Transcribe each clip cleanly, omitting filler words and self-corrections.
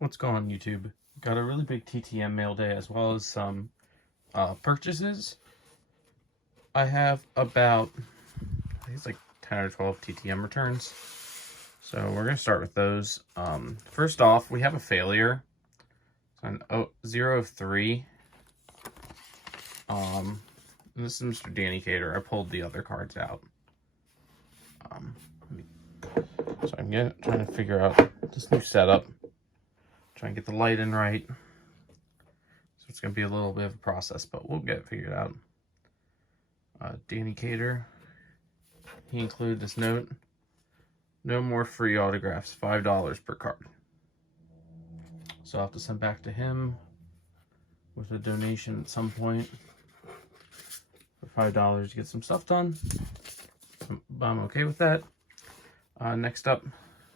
What's going on, YouTube? Got a really big TTM mail day as well as some purchases. I have about, I think it's like 10 or 12 TTM returns. So we're going to start with those. First off, we have a failure. It's an 0 of 3. This is Mr. Danny Cater. I pulled the other cards out. So I'm trying to figure out this new setup. Try and get the light in right. So it's going to be a little bit of a process, but we'll get it figured out. Danny Cater, he included this note. No more free autographs, $5 per card. So I'll have to send back to him with a donation at some point for $5 to get some stuff done. I'm okay with that. Next up,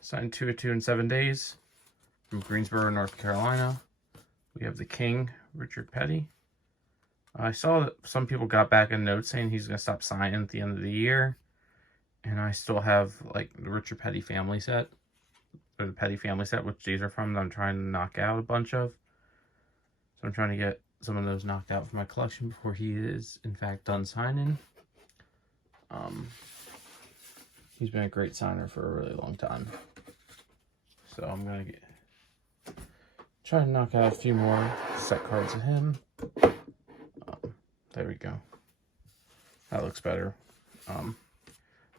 signed 2 of 2 in 7 days from Greensboro, North Carolina. We have the King, Richard Petty. I saw that some people got back a note saying he's going to stop signing at the end of the year. And I still have like the Richard Petty family set, or the Petty family set, which these are from, that I'm trying to knock out a bunch of. So I'm trying to get some of those knocked out for my collection before he is in fact done signing. He's been a great signer for a really long time. So I'm going to try to knock out a few more set cards of him. There we go. That looks better.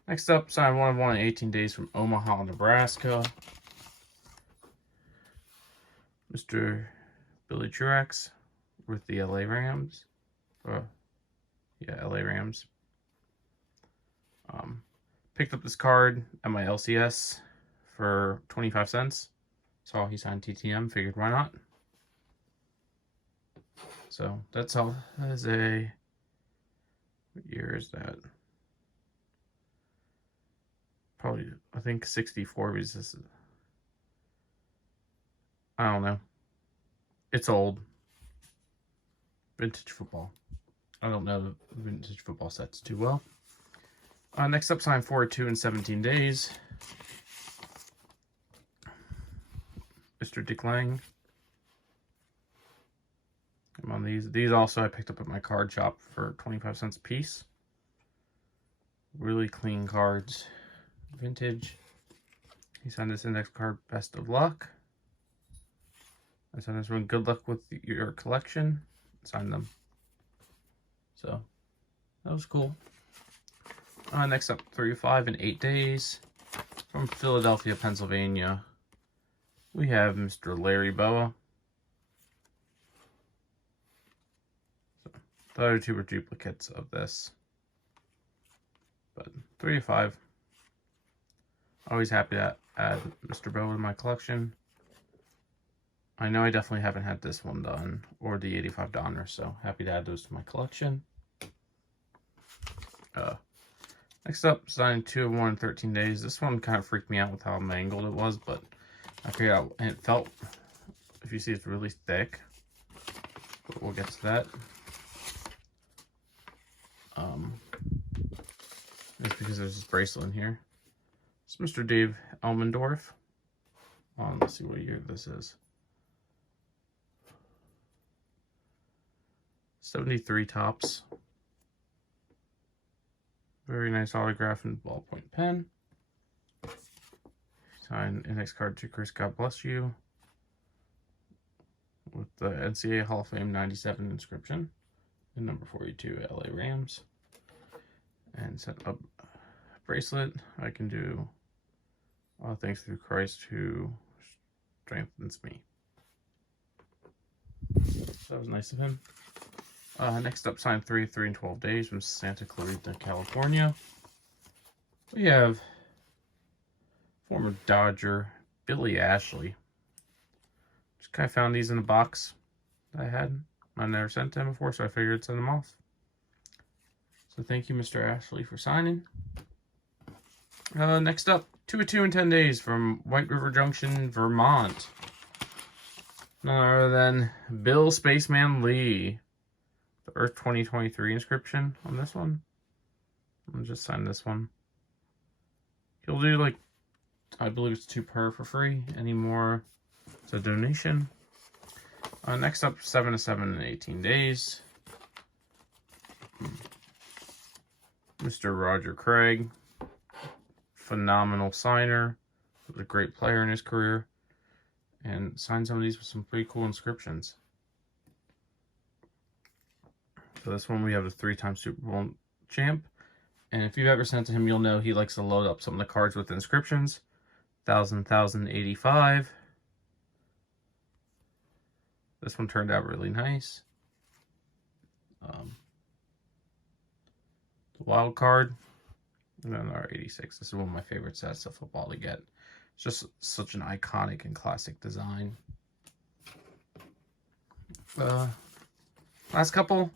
Next up, signed 1 of 1 in 18 days from Omaha, Nebraska. Mr. Billy Truax with the LA Rams. LA Rams. Picked up this card at my LCS for 25 cents. Saw he signed TTM, figured why not. So that's all. That is a, what year is that? Probably, I think 64, because this is, I don't know. It's old. Vintage football. I don't know vintage football sets too well. Next up, signed 4 of 2 in 17 days. Mr. Dick Lang. I'm on these. These also I picked up at my card shop for 25 cents a piece. Really clean cards. Vintage. He signed this index card, best of luck. I signed this one, good luck with your collection. Signed them. So, that was cool. Next up, 3 of 5 in 8 days. From Philadelphia, Pennsylvania. We have Mr. Larry Boa. So, the other two were duplicates of this. But 3 of 5. Always happy to add Mr. Boa to my collection. I know I definitely haven't had this one done, or the 85 Donner, so happy to add those to my collection. Next up, signed 2 of 1 in 13 days. This one kind of freaked me out with how mangled it was, but I figured out, and it felt, if you see, it's really thick. But we'll get to that. It's because there's this bracelet in here. It's Mr. Dave Elmendorf. Let's see what year this is. 73 tops. Very nice autograph and ballpoint pen. Signed index card to Chris, God bless you. With the NCAA Hall of Fame 97 inscription. And number 42 LA Rams. And set up a bracelet. I can do all things through Christ who strengthens me. So that was nice of him. Next up, signed 3 of 3 in 12 days from Santa Clarita, California. We have former Dodger Billy Ashley. Just kind of found these in a box that I had. I never sent them before, so I figured I'd send them off. So thank you, Mr. Ashley, for signing. Next up, 2 of 2 in 10 days from White River Junction, Vermont. None other than Bill Spaceman Lee. The Earth 2023 inscription on this one. I'll just sign this one. He'll do like, I believe it's 2 per for free. Any more a donation. Next up, 7 to 7 in 18 days. Mr. Roger Craig. Phenomenal signer. Was a great player in his career. And signed some of these with some pretty cool inscriptions. So this one we have a 3-time Super Bowl champ. And if you've ever sent to him, you'll know he likes to load up some of the cards with inscriptions. 1085. This one turned out really nice. The wild card. And then our 86. This is one of my favorite sets of football to get. It's just such an iconic and classic design. Last couple.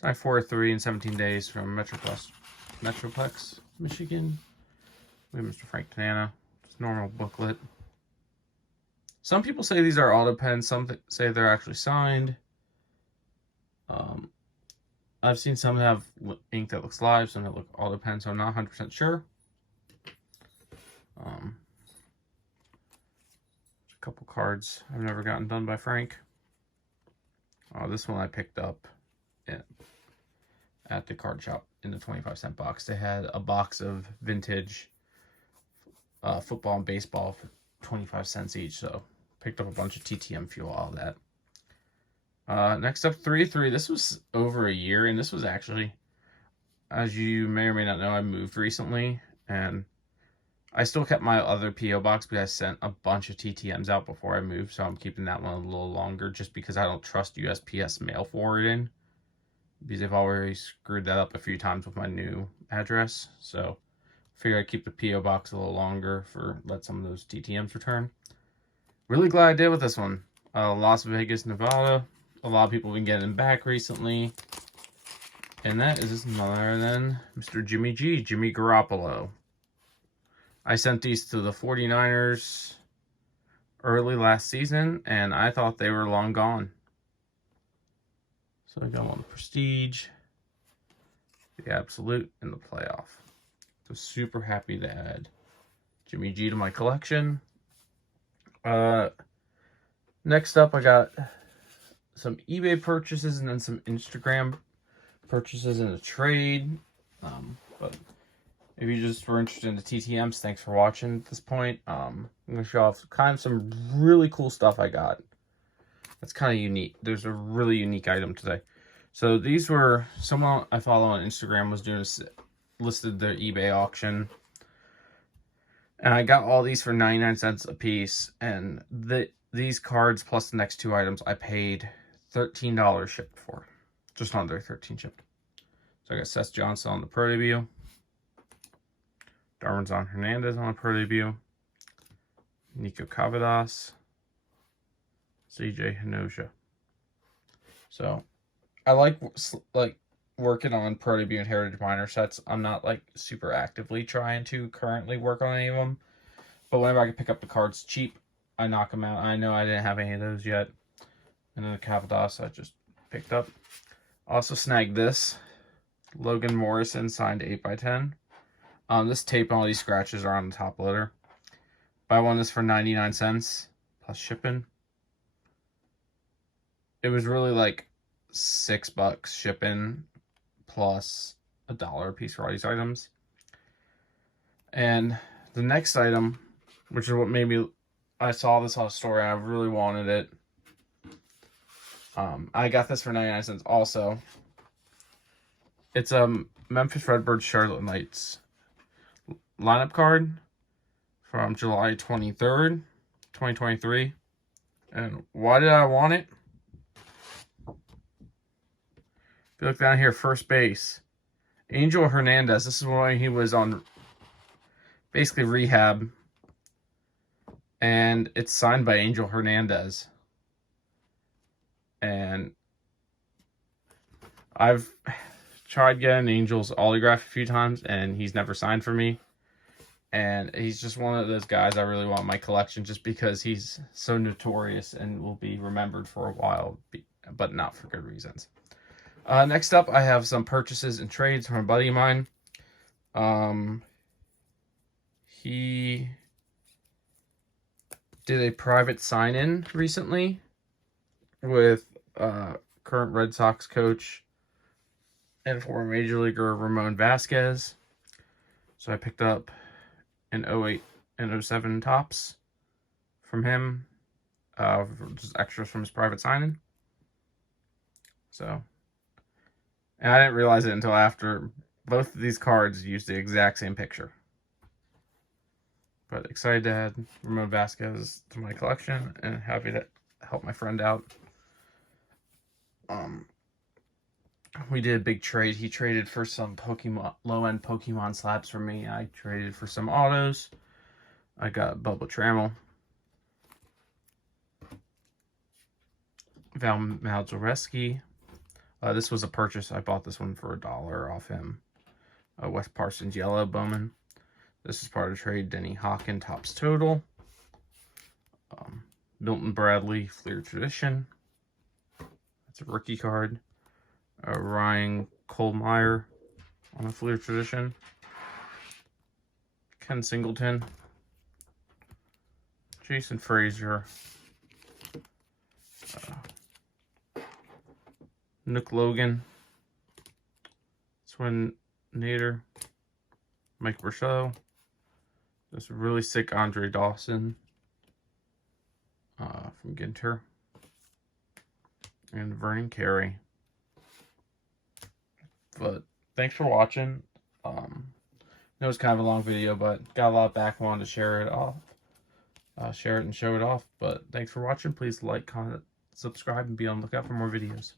Signed 4-3 in 17 days from Metroplex, Michigan. We have Mr. Frank Tanana. Just normal booklet. Some people say these are auto pens. Some say they're actually signed. I've seen some have ink that looks live, some that look auto pen, so I'm not 100% sure. A couple cards I've never gotten done by Frank. This one I picked up at the card shop in the 25-cent box. They had a box of vintage football and baseball for 25 cents each, so picked up a bunch of TTM fuel, all that. Next up, 3-3. This was over a year, and this was actually, as you may or may not know, I moved recently, and I still kept my other P.O. box, but I sent a bunch of TTMs out before I moved, so I'm keeping that one a little longer just because I don't trust USPS mail forwarding, because they've already screwed that up a few times with my new address. So I figured I'd keep the P.O. box a little longer for let some of those TTMs return. Really glad I did with this one. Las Vegas, Nevada. A lot of people have been getting them back recently. And that is none other than Mr. Jimmy G, Jimmy Garoppolo. I sent these to the 49ers early last season, and I thought they were long gone. So I got them on the Prestige, the Absolute, and the Playoff. So super happy to add Jimmy G to my collection. Next up, I got some eBay purchases and then some Instagram purchases in a trade. But if you just were interested in the TTMs, thanks for watching at this point. I'm going to show off kind of some really cool stuff I got. That's kind of unique. There's a really unique item today. So these were, someone I follow on Instagram was doing listed their eBay auction. And I got all these for 99 cents a piece. And these cards plus the next two items I paid $13 shipped for. Just under 13 shipped. So I got Seth Johnson on the Pro debut. Darwinzon Hernandez on the Pro debut. Nico Cavadas. CJ Hinoja. So I like working on Pro debut and Heritage Minor sets. I'm not like super actively trying to currently work on any of them. But whenever I can pick up the cards cheap, I knock them out. I know I didn't have any of those yet. And then the Cavadas I just picked up. Also snagged this. Logan Morrison signed 8x10. This tape and all these scratches are on the top letter. But I won this for 99 cents plus shipping. It was really like $6 shipping plus $1 a piece for all these items. And the next item, which is what made me, I saw this on a story and I really wanted it. I got this for 99 cents also. It's a Memphis Redbirds Charlotte Knights lineup card from July 23rd, 2023. And why did I want it? If you look down here, first base. Angel Hernandez. This is when he was on basically rehab. And it's signed by Angel Hernandez. And I've tried getting Angel's autograph a few times, and he's never signed for me. And he's just one of those guys I really want in my collection just because he's so notorious and will be remembered for a while, but not for good reasons. Next up, I have some purchases and trades from a buddy of mine. He did a private sign-in recently with current Red Sox coach and former Major Leaguer Ramon Vasquez. So I picked up an 08 and 07 tops from him, just extras from his private sign-in. So, and I didn't realize it until after. Both of these cards used the exact same picture. But excited to add Ramon Vasquez to my collection and happy to help my friend out. We did a big trade. He traded for some low-end Pokemon slabs for me. I traded for some autos. I got Bubba Trammell, Val Maljareski. This was a purchase. I bought this one for $1 off him. Wes Parsons Yellow Bowman. This is part of the trade. Denny Hawkin Topps Total. Milton Bradley Fleer Tradition. That's a rookie card. Ryan Kohlmeyer on a Fleer Tradition. Ken Singleton. Jason Frazier. Nick Logan. Swin Nader. Mike Burchell. This really sick Andre Dawson from Ginter. And Vernon Carey. But thanks for watching. It was kind of a long video, but got a lot back. Wanted to share it off. Share it and show it off. But thanks for watching. Please like, comment, subscribe, and be on the lookout for more videos.